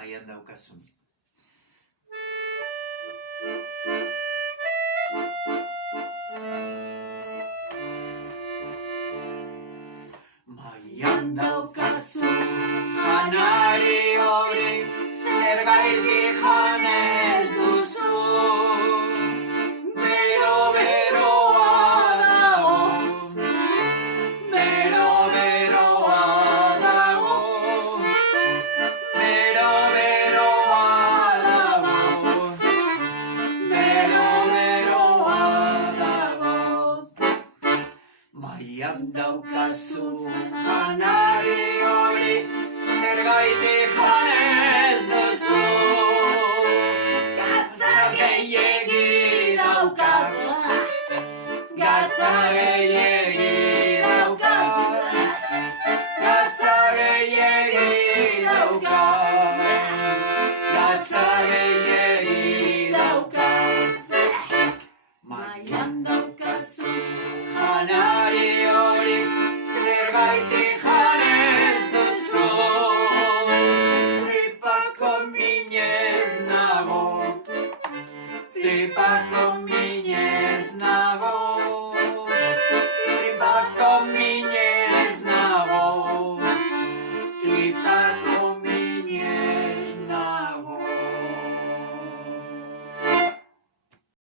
mailan daukazun. Mailan daukazun janari hori, zergatik jan ez duzu. Bero-beroa dago, bero-beroa dago, bero-beroa dago, bero-beroa dago. Mailan daukazun janari hori, zergatik jan ez duzu. Gatza gehiegi daukat, gatza gehiegi daukat, gatza gehiegi daukat, gatza gehiegi daukat. Mailan daukazun janari hori, zergatik jan ez duzu. Tripako minez nago, tripako